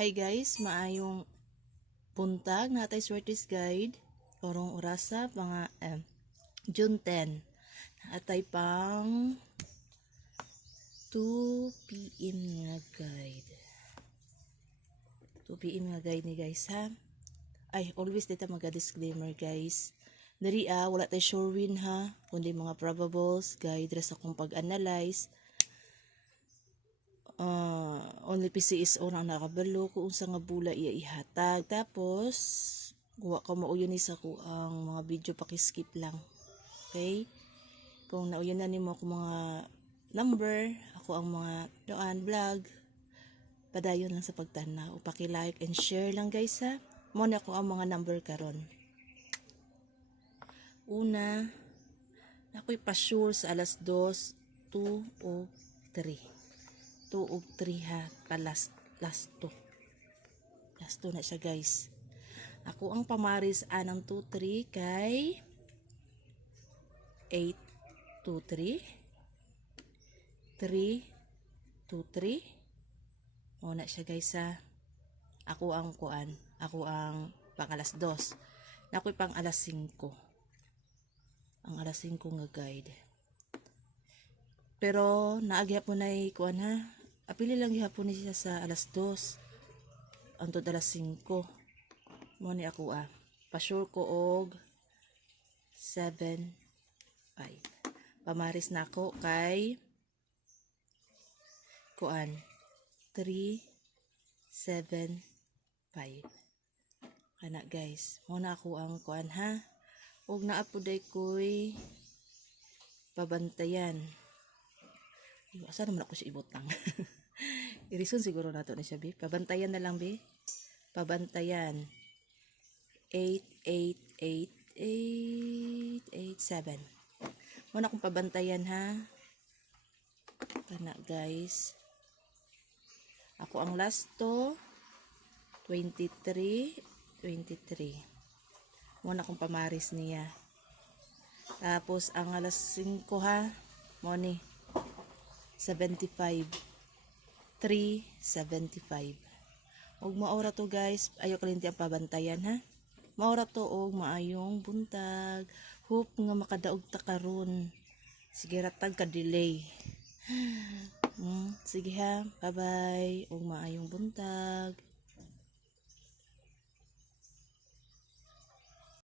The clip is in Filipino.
Hi guys, maayong buntag natay Swertis Guide. Orong orasa mga June 10. Atay pang 2 PM nga guide. 2 PM nga guide ni guys ha. Ay, always dito maga-disclaimer guys. Dari wala tayo sure win ha, kundi mga probables, guide ra sa kung pag-analyze. Only PCS orang nakabalo kung unsa nga bula iya ihatag. Tapos kuha ka mauyon ni sa ang mga video pakiskip lang. Okay? Kung nauyon na nimo ako mga number, ako ang mga doan vlog, padayon lang sa pagtanaw. Paki-like and share lang guys ha. Mo na ako ang mga number karon. Una, ako'y pa-sure sa alas 2, 2 o 3. 2 o 3 ha, last 2. Last 2 na siya guys. Ako ang pamaris anang 2, 3 kay 8, 2, 3. 3, 2, 3. O na siya guys ha. Ako ang kuan. Ako ang pang alas 2. Ako'y pang alas 5. Ang alas 5 nga guide. Pero naagyap mo na kuan ha. Apili lang gihapon ni siya sa alas 2. Antod alas 5. Mo ni ako pa-sure ko og 7, 5. Pamaris na ako kay kuan 3, 7, 5. Ana guys, mo na ako ang kuan ha. Og naapuday ko'y pabantayan. Asa naman ako siya ibutang. Irison siguro nato ni siya, be. Pabantayan na lang, be. Pabantayan. 8, 8, 8, 8, 8, 7. Muna akong pabantayan, ha. Kana, guys. Ako ang last to. 23, 23. Muna akong pamaris niya. Tapos, ang alas 5, ha. Moni. 75. 375. Og maora to guys, ayo kalinti ang pabantayan ha. Maora to og maayong buntag. Hope nga makadaog ta karon. Sige ratag ka delay. Sige ha. Bye bye. Og maayong buntag.